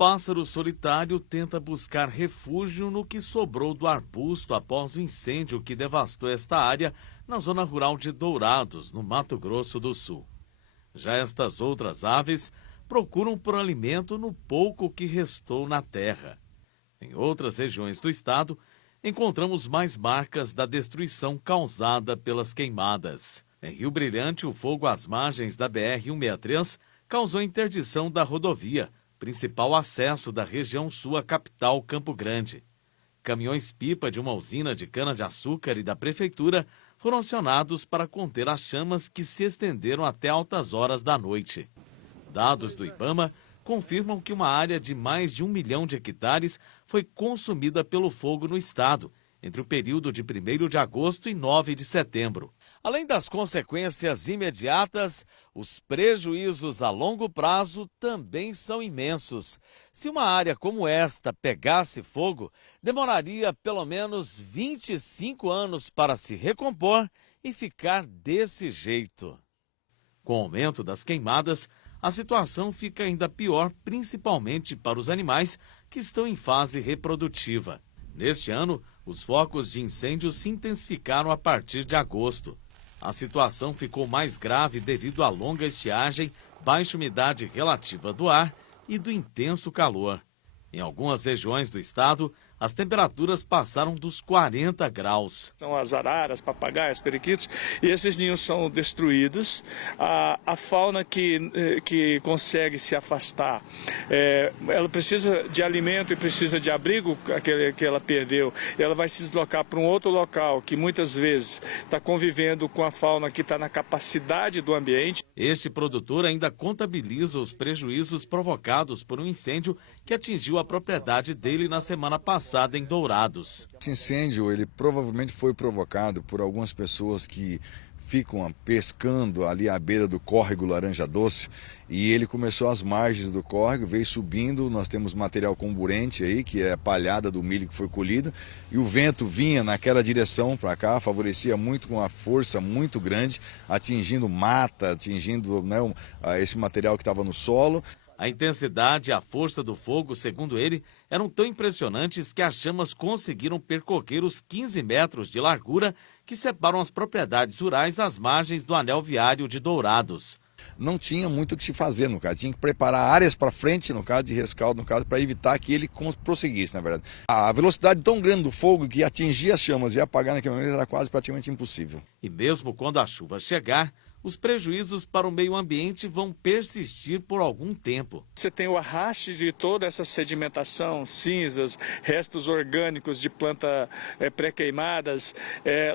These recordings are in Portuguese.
pássaro solitário tenta buscar refúgio no que sobrou do arbusto após o incêndio que devastou esta área na zona rural de Dourados, no Mato Grosso do Sul. Já estas outras aves procuram por alimento no pouco que restou na terra. Em outras regiões do estado, encontramos mais marcas da destruição causada pelas queimadas. Em Rio Brilhante, o fogo às margens da BR-163 causou interdição da rodovia, principal acesso da região sul à capital Campo Grande. Caminhões-pipa de uma usina de cana-de-açúcar e da prefeitura foram acionados para conter as chamas que se estenderam até altas horas da noite. Dados do IBAMA confirmam que uma área de mais de 1 milhão de hectares foi consumida pelo fogo no estado, entre o período de 1º de agosto e 9 de setembro. Além das consequências imediatas, os prejuízos a longo prazo também são imensos. Se uma área como esta pegasse fogo, demoraria pelo menos 25 anos para se recompor e ficar desse jeito. Com o aumento das queimadas, a situação fica ainda pior, principalmente para os animais que estão em fase reprodutiva. Neste ano, os focos de incêndio se intensificaram a partir de agosto. A situação ficou mais grave devido à longa estiagem, baixa umidade relativa do ar e do intenso calor. Em algumas regiões do estado, as temperaturas passaram dos 40 graus. São as araras, papagaios, periquitos, e esses ninhos são destruídos. A fauna que consegue se afastar, ela precisa de alimento e precisa de abrigo que ela perdeu. Ela vai se deslocar para um outro local que muitas vezes está convivendo com a fauna que está na capacidade do ambiente. Este produtor ainda contabiliza os prejuízos provocados por um incêndio que atingiu a propriedade dele na semana passada em Dourados. Esse incêndio, ele provavelmente foi provocado por algumas pessoas que ficam pescando ali à beira do córrego Laranja Doce, e ele começou às margens do córrego, veio subindo. Nós temos material comburente aí, que é a palhada do milho que foi colhida, e o vento vinha naquela direção para cá, favorecia muito, com uma força muito grande, atingindo mata, atingindo, né, esse material que estava no solo. A intensidade e a força do fogo, segundo ele, eram tão impressionantes que as chamas conseguiram percorrer os 15 metros de largura que separam as propriedades rurais às margens do anel viário de Dourados. Não tinha muito o que se fazer, no caso. Tinha que preparar áreas para frente, no caso de rescaldo, no caso, para evitar que ele prosseguisse, na verdade. A velocidade tão grande do fogo que atingia as chamas e apagar naquele momento era quase praticamente impossível. E mesmo quando a chuva chegar, os prejuízos para o meio ambiente vão persistir por algum tempo. Você tem o arraste de toda essa sedimentação, cinzas, restos orgânicos de plantas pré-queimadas,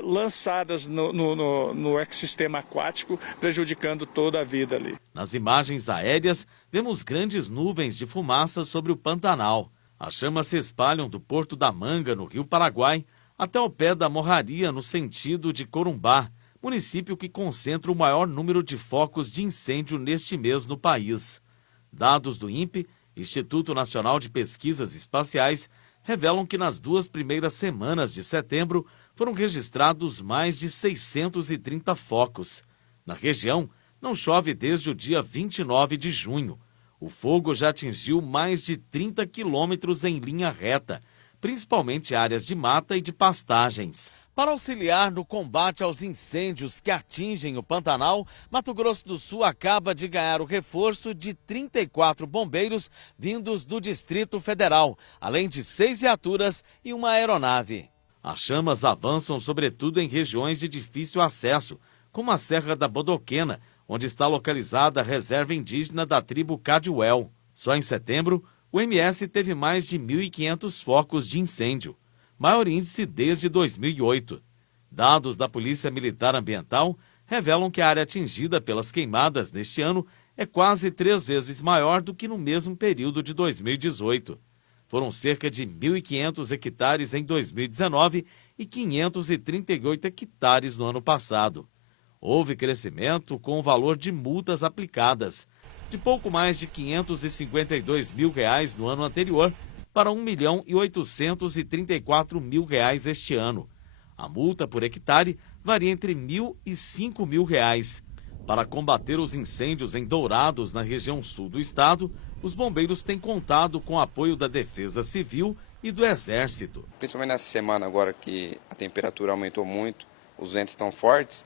lançadas no ecossistema aquático, prejudicando toda a vida ali. Nas imagens aéreas, vemos grandes nuvens de fumaça sobre o Pantanal. As chamas se espalham do Porto da Manga, no Rio Paraguai, até o pé da Morraria, no sentido de Corumbá, município que concentra o maior número de focos de incêndio neste mês no país. Dados do INPE, Instituto Nacional de Pesquisas Espaciais, revelam que nas 2 primeiras semanas de setembro foram registrados mais de 630 focos. Na região, não chove desde o dia 29 de junho. O fogo já atingiu mais de 30 quilômetros em linha reta, principalmente áreas de mata e de pastagens. Para auxiliar no combate aos incêndios que atingem o Pantanal, Mato Grosso do Sul acaba de ganhar o reforço de 34 bombeiros vindos do Distrito Federal, além de 6 viaturas e uma aeronave. As chamas avançam sobretudo em regiões de difícil acesso, como a Serra da Bodoquena, onde está localizada a reserva indígena da tribo Cadiuel. Só em setembro, o MS teve mais de 1.500 focos de incêndio, maior índice desde 2008. Dados da Polícia Militar Ambiental revelam que a área atingida pelas queimadas neste ano é quase 3 vezes maior do que no mesmo período de 2018. Foram cerca de 1.500 hectares em 2019 e 538 hectares no ano passado. Houve crescimento com o valor de multas aplicadas, de pouco mais de R$ 552 mil no ano anterior, para R$ 1.834.000 este ano. A multa por hectare varia entre R$ 1.000 e R$ 5.000. Para combater os incêndios em Dourados, na região sul do estado, os bombeiros têm contado com o apoio da Defesa Civil e do Exército. Principalmente nessa semana agora que a temperatura aumentou muito, os ventos estão fortes,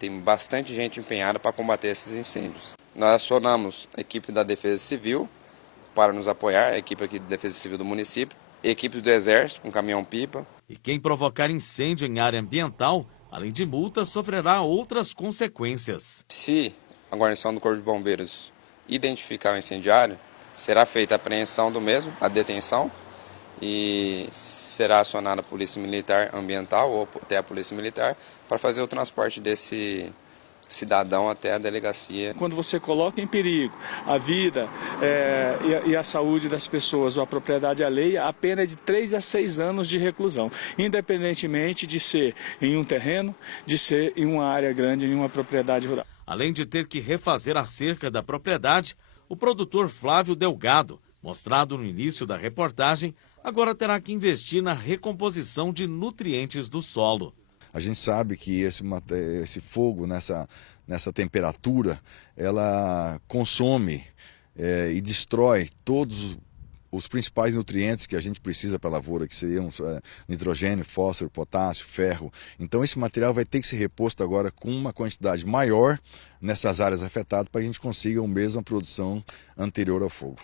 tem bastante gente empenhada para combater esses incêndios. Nós acionamos a equipe da Defesa Civil para nos apoiar, a equipe aqui da Defesa Civil do município, equipes do Exército com caminhão-pipa. E quem provocar incêndio em área ambiental, além de multa, sofrerá outras consequências. Se a guarnição do Corpo de Bombeiros identificar o incendiário, será feita a apreensão do mesmo, a detenção, e será acionada a Polícia Militar Ambiental ou até a Polícia Militar para fazer o transporte desse cidadão até a delegacia. Quando você coloca em perigo a vida e a saúde das pessoas ou a propriedade alheia, a pena é de 3 a 6 anos de reclusão, independentemente de ser em um terreno, de ser em uma área grande, em uma propriedade rural. Além de ter que refazer a cerca da propriedade, o produtor Flávio Delgado, mostrado no início da reportagem, agora terá que investir na recomposição de nutrientes do solo. A gente sabe que esse fogo nessa temperatura, ela consome e destrói todos os principais nutrientes que a gente precisa para a lavoura, que seriam nitrogênio, fósforo, potássio, ferro. Então esse material vai ter que ser reposto agora com uma quantidade maior nessas áreas afetadas para que a gente consiga a mesma produção anterior ao fogo.